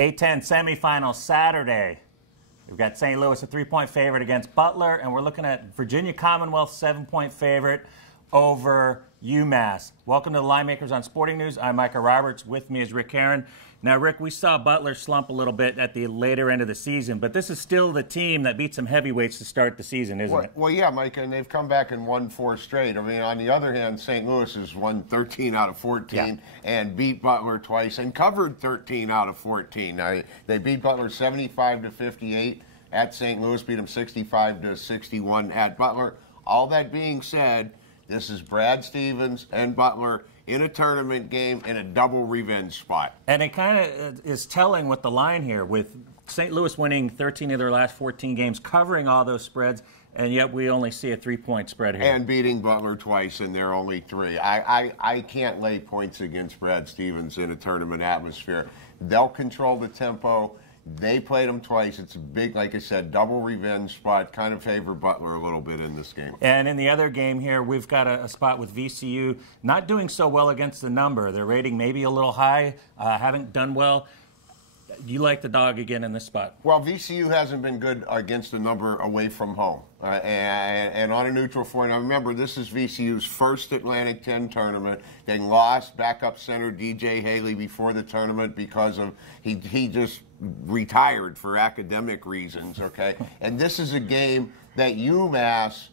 A-10 semifinal Saturday. We've got St. Louis a 3-point favorite against Butler, and we're looking at Virginia Commonwealth 7-point favorite over UMass. Welcome to the Linemakers on Sporting News. I'm Micah Roberts. With me is Rick Herron. Now, Rick, we saw Butler slump a little bit at the later end of the season, but this is still the team that beat some heavyweights to start the season, isn't it? Well, yeah, Micah, and they've come back and won 4 straight. I mean, on the other hand, St. Louis has won 13 out of 14 and beat Butler twice and covered 13 out of 14. They beat Butler 75-58 at St. Louis, beat them 65-61 at Butler. All that being said, this is Brad Stevens and Butler in a tournament game in a double revenge spot. And it kind of is telling with the line here, with St. Louis winning 13 of their last 14 games, covering all those spreads, and yet we only see a 3-point spread here. And beating Butler twice, and they're only 3. I can't lay points against Brad Stevens in a tournament atmosphere. They'll control the tempo. They played them twice. It's a big, like I said, double revenge spot. Kind of favor Butler a little bit in this game. And in the other game here, we've got a spot with VCU not doing so well against the number. Their rating maybe a little high, haven't done well. You like the dog again in this spot? Well, VCU hasn't been good against the number away from home. And on a neutral floor. Now, remember, this is VCU's first Atlantic 10 tournament. They lost backup center DJ Haley before the tournament because of he just retired for academic reasons, okay? And this is a game that UMass,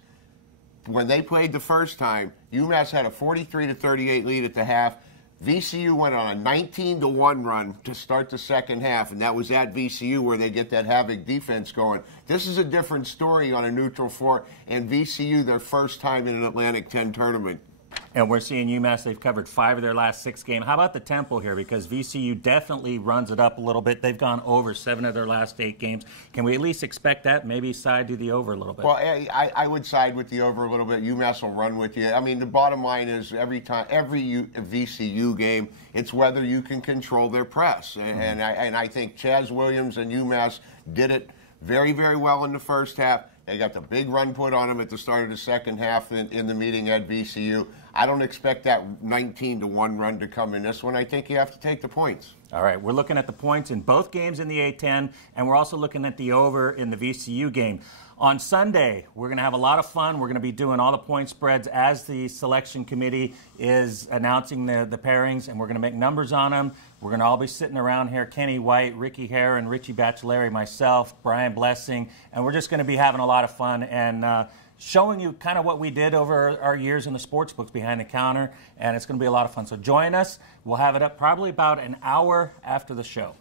when they played the first time, UMass had a 43-38 lead at the half. VCU went on a 19-1 run to start the second half, and that was at VCU where they get that havoc defense going. This is a different story on a neutral floor, and VCU, their first time in an Atlantic 10 tournament. And we're seeing UMass, they've covered 5 of their last 6 games. How about the tempo here? Because VCU definitely runs it up a little bit. They've gone over 7 of their last 8 games. Can we at least expect that? Maybe side to the over a little bit? Well, I would side with the over a little bit. UMass will run with you. I mean, the bottom line is every VCU game, it's whether you can control their press. And I think Chaz Williams and UMass did it very, very well in the first half. They got the big run put on them at the start of the second half in the meeting at VCU. I don't expect that 19-1 run to come in this one. I think you have to take the points. All right, we're looking at the points in both games in the A-10, and we're also looking at the over in the VCU game. On Sunday, we're going to have a lot of fun. We're going to be doing all the point spreads as the selection committee is announcing the pairings, and we're going to make numbers on them. We're going to all be sitting around here, Kenny White, Ricky Herron, Richie Bachelari, myself, Brian Blessing, and we're just going to be having a lot of fun and showing you kind of what we did over our years in the sports books behind the counter, and it's going to be a lot of fun. So join us. We'll have it up probably about an hour after the show.